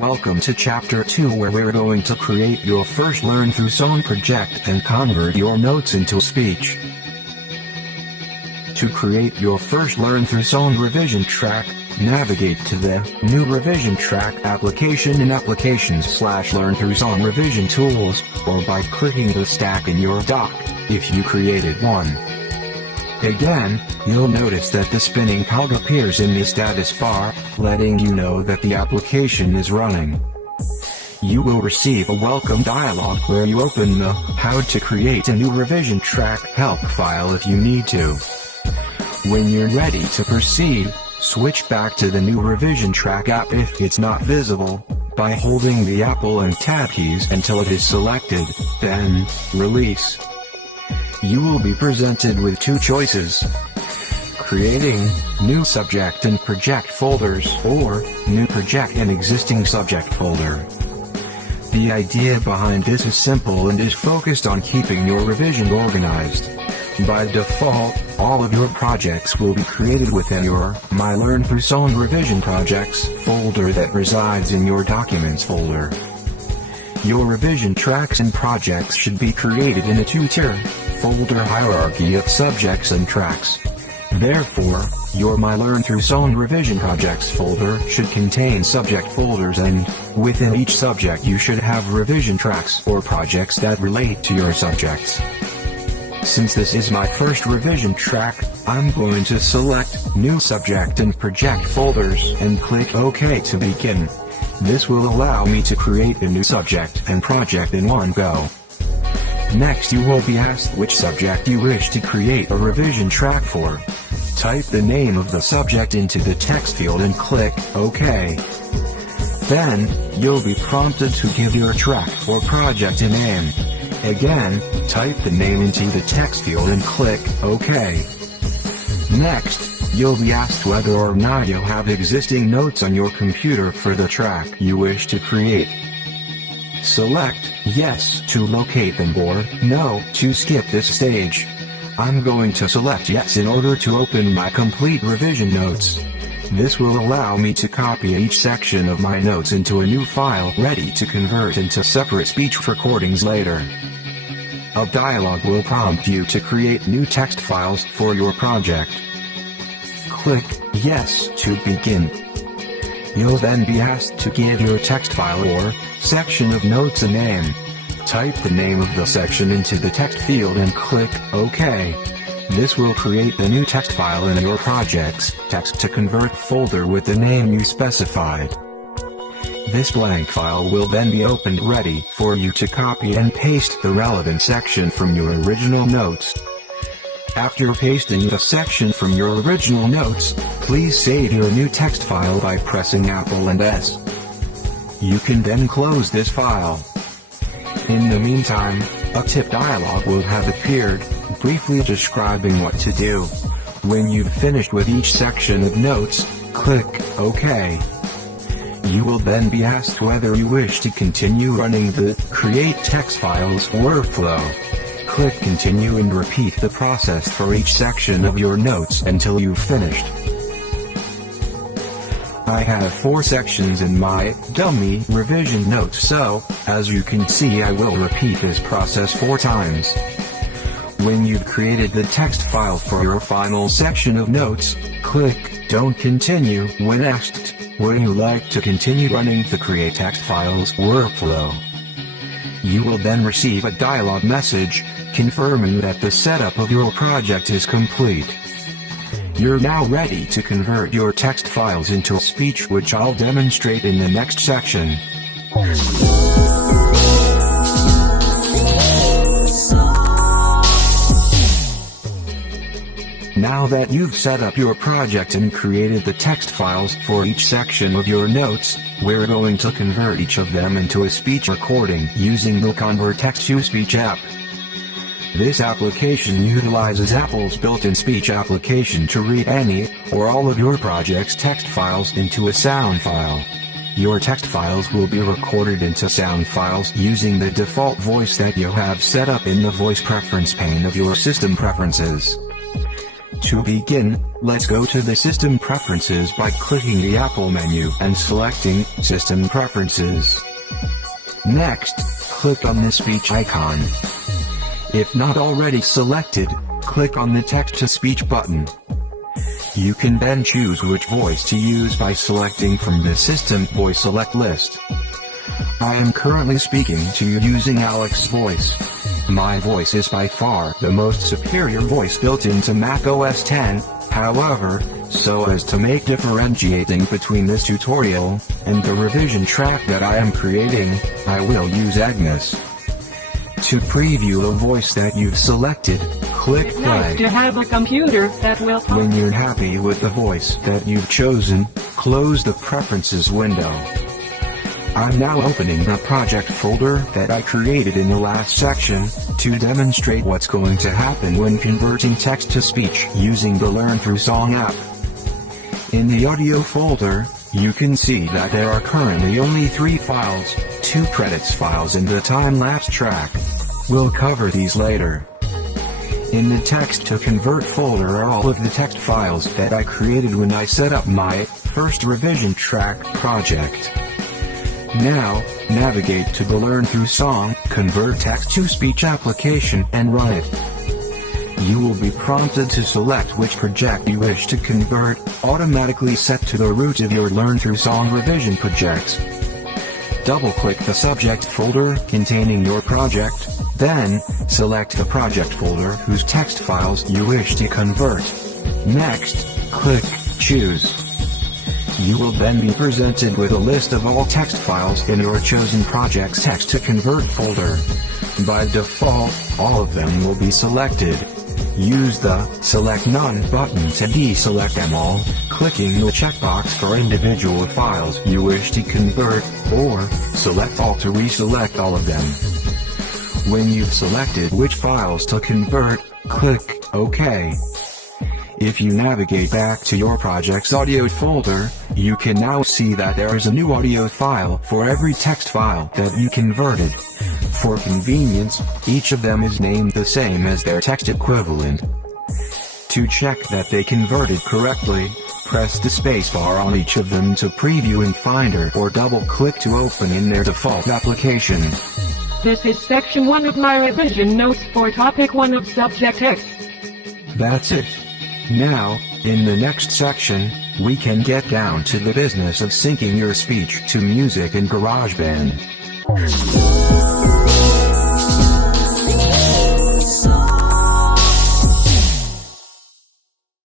Welcome to Chapter 2, where we're going to create your first LearnThruSong project and convert your notes into speech. To create your first LearnThruSong revision track, navigate to the New Revision Track application in Applications/LearnThruSong Revision Tools, or by clicking the stack in your dock, if you created one. Again, you'll notice that the spinning cog appears in the status bar, letting you know that the application is running. You will receive a welcome dialog where you open the How to Create a New Revision Track help file if you need to. When you're ready to proceed, switch back to the New Revision Track app if it's not visible, by holding the Apple and Tab keys until it is selected, then Release. You will be presented with two choices: creating new subject and project folders, or new project and existing subject folder. The idea behind this is simple and is focused on keeping your revision organized. By default, all of your projects will be created within your My LearnThruSong Revision Projects folder that resides in your Documents folder. Your revision tracks and projects should be created in a two-tier folder hierarchy of subjects and tracks. Therefore, your My LearnThruSong Revision Projects folder should contain subject folders, and within each subject you should have revision tracks or projects that relate to your subjects. Since this is my first revision track, I'm going to select New Subject and Project Folders and click OK to begin. This will allow me to create a new subject and project in one go. Next, you will be asked which subject you wish to create a revision track for. Type the name of the subject into the text field and click OK. Then, you'll be prompted to give your track or project a name. Again, type the name into the text field and click OK. Next, you'll be asked whether or not you have existing notes on your computer for the track you wish to create. Select Yes to locate them, or No to skip this stage. I'm going to select Yes in order to open my complete revision notes. This will allow me to copy each section of my notes into a new file ready to convert into separate speech recordings later. A dialog will prompt you to create new text files for your project. Click Yes to begin. You'll then be asked to give your text file or section of notes a name. Type the name of the section into the text field and click OK. This will create the new text file in your project's Text to Convert folder with the name you specified. This blank file will then be opened ready for you to copy and paste the relevant section from your original notes. After pasting the section from your original notes, please save your new text file by pressing Apple and S. You can then close this file. In the meantime, a tip dialog will have appeared, briefly describing what to do. When you've finished with each section of notes, click OK. You will then be asked whether you wish to continue running the Create Text Files workflow. Click Continue and repeat the process for each section of your notes until you've finished. I have 4 sections in my dummy revision notes, so, as you can see, I will repeat this process 4 times. When you've created the text file for your final section of notes, click Don't Continue when asked, would you like to continue running the Create Text Files workflow? You will then receive a dialog message, confirming that the setup of your project is complete. You're now ready to convert your text files into speech, which I'll demonstrate in the next section. Now that you've set up your project and created the text files for each section of your notes, we're going to convert each of them into a speech recording using the Convert Text2Speech app. This application utilizes Apple's built-in speech application to read any or all of your project's text files into a sound file. Your text files will be recorded into sound files using the default voice that you have set up in the voice preference pane of your system preferences. To begin, let's go to the System Preferences by clicking the Apple menu and selecting System Preferences. Next, click on the speech icon. If not already selected, click on the Text-to-Speech button. You can then choose which voice to use by selecting from the System Voice Select list. I am currently speaking to you using Alex's voice. My voice is by far the most superior voice built into Mac OS X, however, so as to make differentiating between this tutorial and the revision track that I am creating, I will use Agnes. To preview the voice that you've selected, click play. Nice to have a computer that will talk. When you're happy with the voice that you've chosen, close the Preferences window. I'm now opening the project folder that I created in the last section, to demonstrate what's going to happen when converting text-to-speech using the LearnThruSong app. In the audio folder, you can see that there are currently only 3 files, 2 credits files and the time-lapse track. We'll cover these later. In the text-to-convert folder are all of the text files that I created when I set up my first revision track project. Now, navigate to the LearnThruSong Convert Text-to-Speech application and run it. You will be prompted to select which project you wish to convert, automatically set to the root of your LearnThruSong revision projects. Double-click the subject folder containing your project, then, select the project folder whose text files you wish to convert. Next, click Choose. You will then be presented with a list of all text files in your chosen project's text-to-convert folder. By default, all of them will be selected. Use the Select None button to deselect them all, clicking the checkbox for individual files you wish to convert, or select all to reselect all of them. When you've selected which files to convert, click OK. If you navigate back to your project's audio folder, you can now see that there is a new audio file for every text file that you converted. For convenience, each of them is named the same as their text equivalent. To check that they converted correctly, press the spacebar on each of them to preview in Finder or double-click to open in their default application. This is section 1 of my revision notes for topic 1 of subject X. That's it. Now, in the next section, we can get down to the business of syncing your speech to music in GarageBand.